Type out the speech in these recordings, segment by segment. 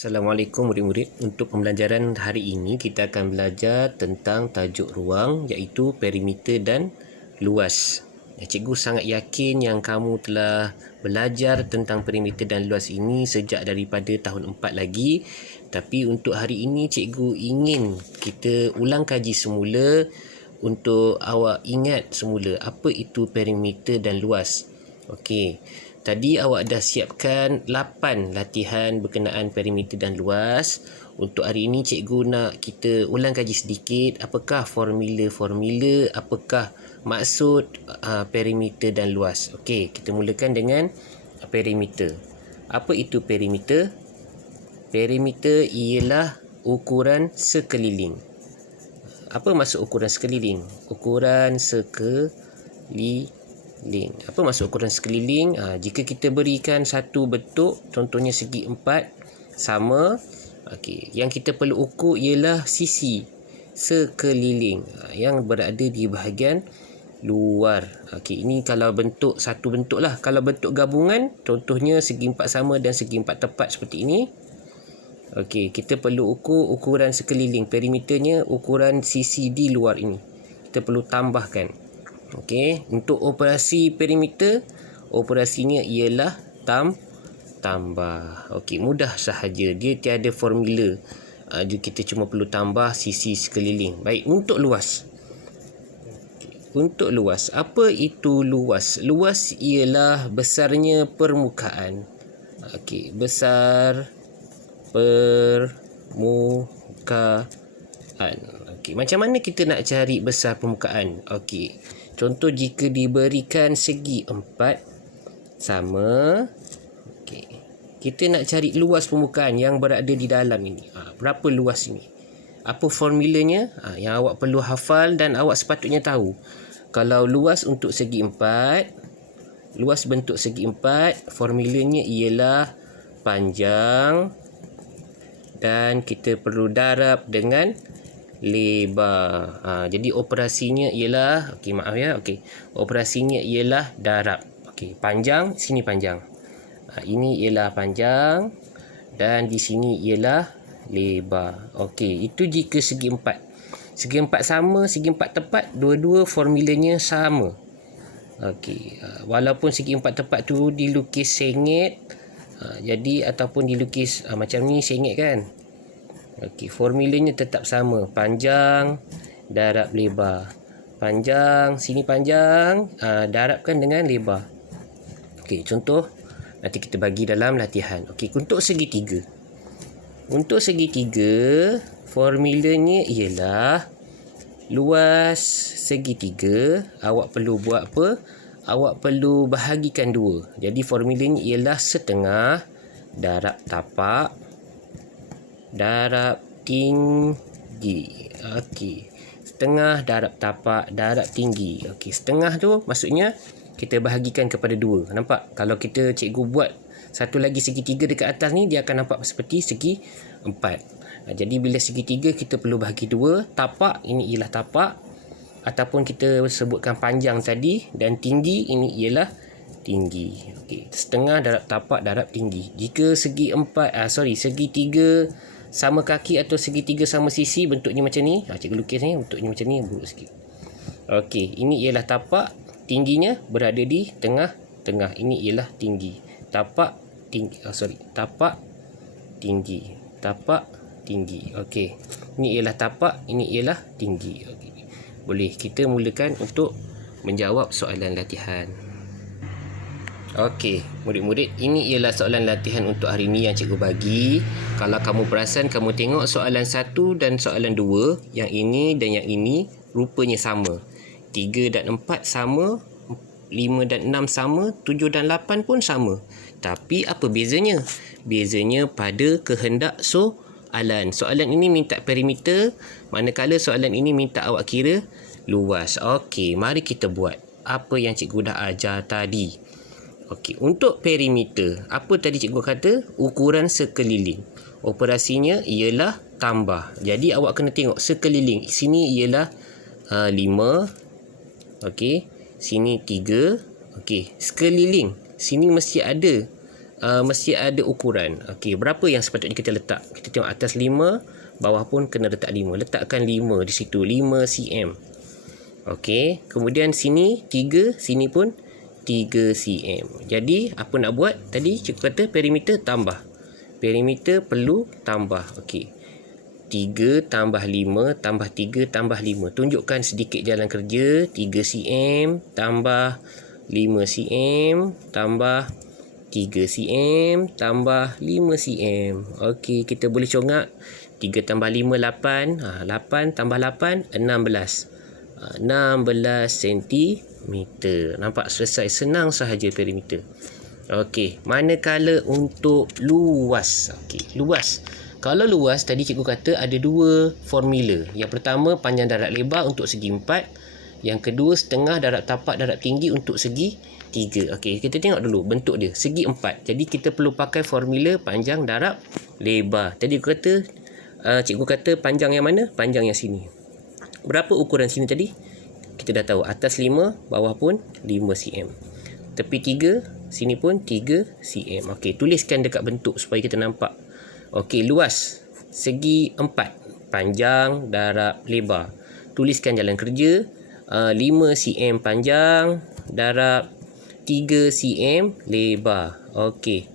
Assalamualaikum murid-murid. Untuk pembelajaran hari ini kita akan belajar tentang tajuk ruang iaitu perimeter dan luas. Cikgu sangat yakin yang kamu telah belajar tentang perimeter dan luas ini sejak daripada tahun 4 lagi. Tapi untuk hari ini cikgu ingin kita ulang kaji semula untuk awak ingat semula apa itu perimeter dan luas. Okey. Tadi awak dah siapkan 8 latihan berkenaan perimeter dan luas. Untuk hari ini cikgu nak kita ulang kaji sedikit apakah formula-formula, apakah maksud perimeter dan luas. Okey, kita mulakan dengan perimeter. Apa itu perimeter? Perimeter ialah ukuran sekeliling. Apa maksud ukuran sekeliling? Ukuran sekeliling. Apa maksud ukuran sekeliling? Jika kita berikan satu bentuk, contohnya segi 4 sama, yang kita perlu ukur ialah sisi sekeliling yang berada di bahagian luar. Ini kalau bentuk satu bentuk lah. Kalau bentuk gabungan, contohnya segi 4 sama dan segi 4 tepat seperti ini. Kita perlu ukur ukuran sekeliling. Perimeternya ukuran sisi di luar ini. Kita perlu tambahkan. Untuk operasi perimeter, operasinya ialah tambah. Mudah sahaja. Dia tiada formula. Kita cuma perlu tambah sisi sekeliling. Baik, untuk luas. Untuk luas, apa itu luas? Luas ialah besarnya permukaan. Besar permukaan. Macam mana kita nak cari besar permukaan? Contoh jika diberikan segi 4 sama, kita nak cari luas permukaan yang berada di dalam ini. Berapa luas ini? Apa formulanya? Yang awak perlu hafal dan awak sepatutnya tahu. Kalau luas untuk segi 4, luas bentuk segi 4, formulanya ialah panjang dan kita perlu darab dengan lebar. Jadi operasinya ialah operasinya ialah darab. Panjang, sini panjang. Ini ialah panjang dan di sini ialah lebar. Itu jika segi 4. Segi 4 sama, segi 4 tepat, dua-dua formulanya sama. Walaupun segi 4 tepat tu dilukis sengit, jadi ataupun dilukis macam ni sengit kan. Formulanya tetap sama. Panjang darab lebar. Panjang, sini panjang, darabkan dengan lebar. Contoh nanti kita bagi dalam latihan. Untuk segitiga. Untuk segitiga, formulanya ialah luas segitiga. Awak perlu buat apa? Awak perlu bahagikan dua. Jadi formulanya ialah setengah darab tapak darab tinggi. Setengah darab tapak darab tinggi. Setengah tu maksudnya kita bahagikan kepada dua. Nampak? Kalau kita cikgu buat satu lagi segitiga dekat atas ni, dia akan nampak seperti segi 4. Jadi bila segitiga kita perlu bahagi dua. Tapak ini ialah tapak, ataupun kita sebutkan panjang tadi, dan tinggi ini ialah tinggi. Setengah darab tapak darab tinggi. Jika segi 3 sama kaki atau segitiga sama sisi, bentuknya macam ni. Cikgu lukis ni, bentuknya macam ni, buruk sikit. Ini ialah tapak, tingginya berada di tengah-tengah. Ini ialah tinggi. Tapak tinggi. Tapak tinggi. Tapak tinggi. Ini ialah tapak, ini ialah tinggi. Boleh kita mulakan untuk menjawab soalan latihan. Murid-murid, ini ialah soalan latihan untuk hari ini yang cikgu bagi. Kalau kamu perasan, kamu tengok soalan 1 dan soalan 2, yang ini dan yang ini rupanya sama. 3 dan 4 sama, 5 dan 6 sama, 7 dan 8 pun sama. Tapi apa bezanya? Bezanya pada kehendak soalan. Soalan ini minta perimeter, manakala soalan ini minta awak kira luas. Mari kita buat apa yang cikgu dah ajar tadi. Untuk perimeter, apa tadi cikgu kata? Ukuran sekeliling. Operasinya ialah tambah. Jadi awak kena tengok sekeliling. Sini ialah 5. Sini 3. Sekeliling. Sini mesti ada mesti ada ukuran. Okey, berapa yang sepatutnya kita letak? Kita tengok atas 5, bawah pun kena letak 5. Letakkan 5 di situ, 5 cm. Okey, kemudian sini 3, sini pun 3 cm. Jadi apa nak buat? Tadi cikgu kata perimeter tambah. Perimeter perlu tambah. Okey. 3 tambah 5 tambah 3 tambah 5. Tunjukkan sedikit jalan kerja. 3 cm tambah 5 cm tambah 3 cm tambah 5 cm. Okey, kita boleh congak. 3 tambah 5, 8. 8 tambah 8, 16. 16 cm. Nampak? Selesai. Senang sahaja perimeter. Okey, manakala untuk luas. Okey, luas. Kalau luas, tadi cikgu kata ada dua formula. Yang pertama, panjang darab lebar untuk segi 4. Yang kedua, setengah darab tapak darab tinggi untuk segi 3. Okey, kita tengok dulu bentuk dia. Segi 4. Jadi, kita perlu pakai formula panjang darab lebar. Tadi cikgu kata panjang yang mana? Panjang yang sini. Berapa ukuran sini tadi? Kita dah tahu. Atas 5, bawah pun 5 cm. Tepi 3, sini pun 3 cm. Okey, tuliskan dekat bentuk supaya kita nampak. Okey, luas segi 4, panjang darab lebar. Tuliskan jalan kerja. 5 cm panjang darab 3 cm lebar. Okey.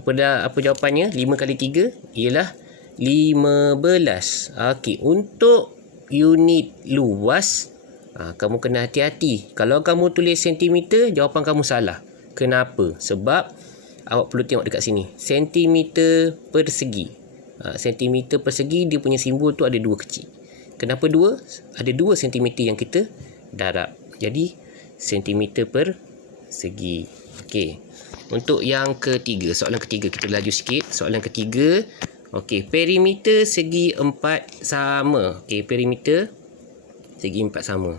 Apa jawapannya? 5 kali 3 ialah 15. Okey, untuk unit luas, kamu kena hati-hati. Kalau kamu tulis sentimeter, jawapan kamu salah. Kenapa? Sebab awak perlu tengok dekat sini. Sentimeter persegi. Sentimeter persegi, dia punya simbol tu ada 2 kecil. Kenapa 2? Ada 2 sentimeter yang kita darab. Jadi, sentimeter persegi. Okey. Untuk yang ketiga, soalan ketiga, kita laju sikit. Soalan ketiga. Okey, perimeter segi 4 sama. Okey, perimeter segi 4 sama.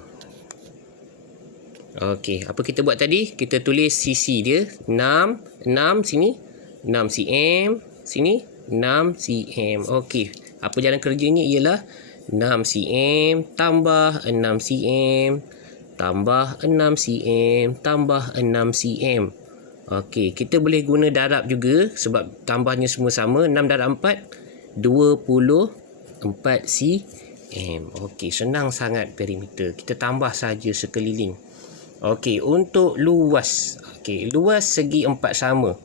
Okey, apa kita buat tadi? Kita tulis sisi dia 6 sini 6 cm, sini 6 cm. Okey, apa jalan kerjanya ialah 6 cm tambah 6 cm tambah 6 cm tambah 6 cm. Okey, kita boleh guna darab juga sebab tambahnya semua sama. 6 darab 4, 24 cm. Okey, senang sangat perimeter. Kita tambah saja sekeliling. Okey, untuk luas. Okey, luas segi 4 sama.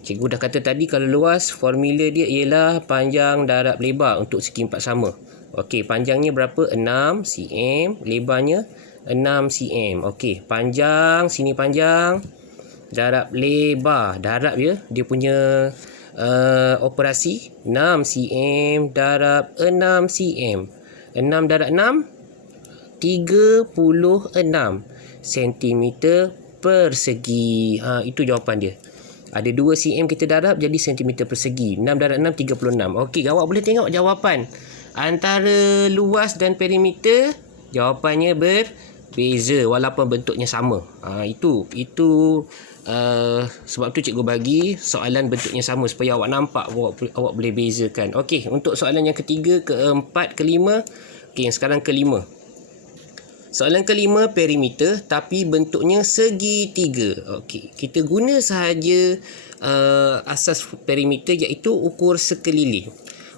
Cikgu dah kata tadi kalau luas, formula dia ialah panjang darab lebar untuk segi 4 sama. Okey, panjangnya berapa? 6 cm, lebarnya 6 cm. Okey, panjang, sini panjang, darab lebar. Darab ya, dia punya operasi 6 cm darab 6 cm. 6 darab 6, 36 cm persegi. Itu jawapan dia. Ada 2 cm kita darab jadi cm persegi. 6 darab 6, 36. Okey, awak boleh tengok jawapan. Antara luas dan perimeter, jawapannya berbeza walaupun bentuknya sama. Itu sebab tu cikgu bagi soalan bentuknya sama supaya awak nampak, awak boleh bezakan. Okey, untuk soalan yang ketiga, keempat, kelima. Okey, yang sekarang kelima. Soalan kelima, perimeter tapi bentuknya segitiga. Okey, kita guna sahaja asas perimeter iaitu ukur sekeliling.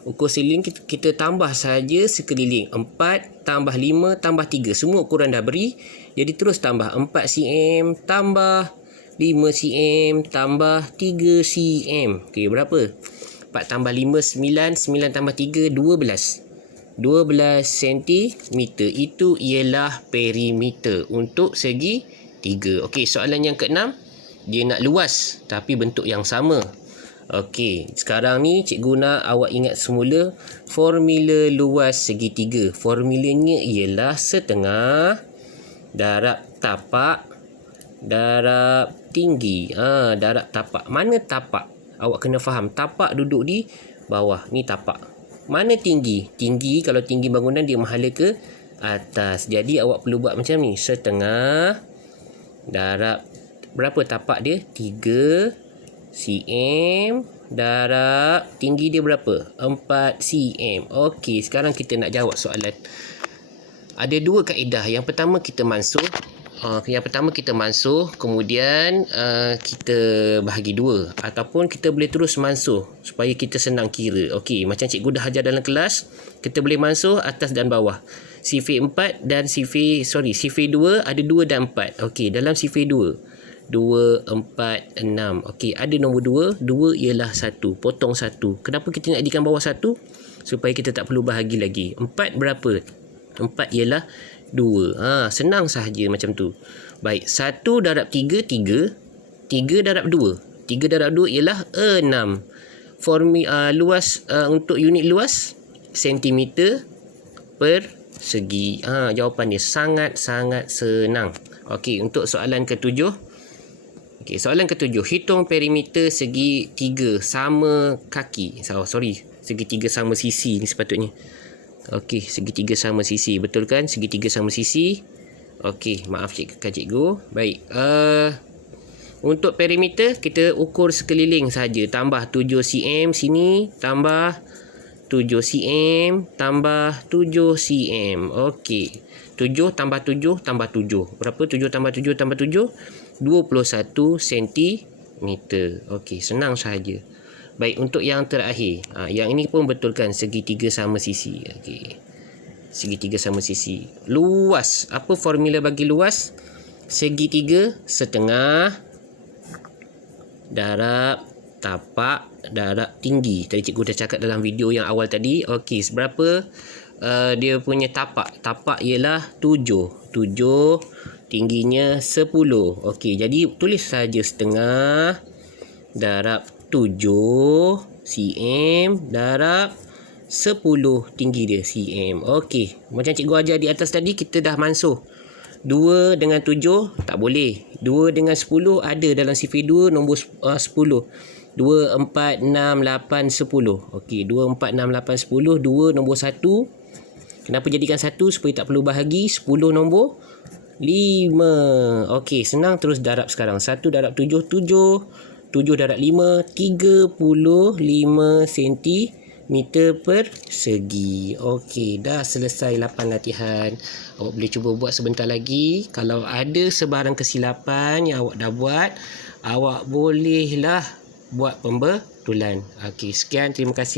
Ukur sekeliling kita tambah saja sekeliling. 4 tambah 5 tambah 3. Semua ukuran dah beri. Jadi terus tambah 4 cm tambah 5 cm tambah 3 cm. Okey, berapa? 4 tambah 5, 9. 9 tambah 3, 12 cm. Itu ialah perimeter untuk segi 3. Okey, soalan yang keenam, dia nak luas tapi bentuk yang sama. Okey, sekarang ni cikgu nak awak ingat semula formula luas segitiga. Formulanya ialah setengah darab tapak darab tinggi. Darab tapak. Mana tapak? Awak kena faham. Tapak duduk di bawah. Ni tapak. Mana tinggi? Tinggi, kalau tinggi bangunan dia menghala ke atas. Jadi awak perlu buat macam ni. Setengah darab, berapa tapak dia? 3 cm darab tinggi dia berapa? 4 cm. Okey, sekarang kita nak jawab soalan. Ada 2 kaedah. Yang pertama kita mansuh. Yang pertama kita mansuh, kemudian kita bahagi 2, ataupun kita boleh terus mansuh supaya kita senang kira. Okey, macam cikgu dah ajar dalam kelas, kita boleh mansuh atas dan bawah. Sifir 4 dan sifir 2 ada 2 dan 4. Okey, dalam sifir 2, 2, 4, 6. Okey, ada nombor 2, 2 ialah 1, potong 1. Kenapa kita nak jadikan bawah 1? Supaya kita tak perlu bahagi lagi. 4 berapa? 4 ialah 2. Senang sahaja macam tu. Baik, 1 darab 3, 3. 3 darab 2. 3 darab 2 ialah 6. Luas untuk unit luas sentimeter per segi. Jawapan dia sangat-sangat senang. Okey, untuk soalan ke-7. Okey, soalan ke-7. Hitung perimeter segi 3 sama kaki. Segi 3 sama sisi ni sepatutnya. Okey, segitiga sama sisi. Betul kan? Segitiga sama sisi. Okey, maaf cikgu. Baik. Untuk perimeter, kita ukur sekeliling saja. Tambah 7 cm sini. Tambah 7 cm. Tambah 7 cm. Okey. 7 tambah 7 tambah 7. Berapa? 7 tambah 7 tambah 7? 21 cm. Okey, senang sahaja. Baik, untuk yang terakhir. Yang ini pun betulkan segitiga sama sisi. Okey. Segitiga sama sisi. Luas. Apa formula bagi luas? Segitiga setengah darab tapak darab tinggi. Tadi cikgu dah cakap dalam video yang awal tadi. Okey, seberapa dia punya tapak? Tapak ialah 7. 7, tingginya 10. Okey, jadi tulis saja setengah darab 7 cm darab 10, tinggi dia cm. Okey, macam cikgu ajar di atas tadi, kita dah mansuh. 2 dengan 7 tak boleh. 2 dengan 10 ada dalam sifir 2 nombor 10. 2, 4, 6, 8, 10. Okey, 2, 4, 6, 8, 10. 2 nombor 1. Kenapa jadikan 1? Supaya tak perlu bahagi. 10 nombor 5. Okey, senang, terus darab sekarang. 1 darab 7, 7. 7 darab 5, 35 cm per segi. Okey, dah selesai 8 latihan. Awak boleh cuba buat sebentar lagi. Kalau ada sebarang kesilapan yang awak dah buat, awak bolehlah buat pembetulan. Okey, sekian, terima kasih.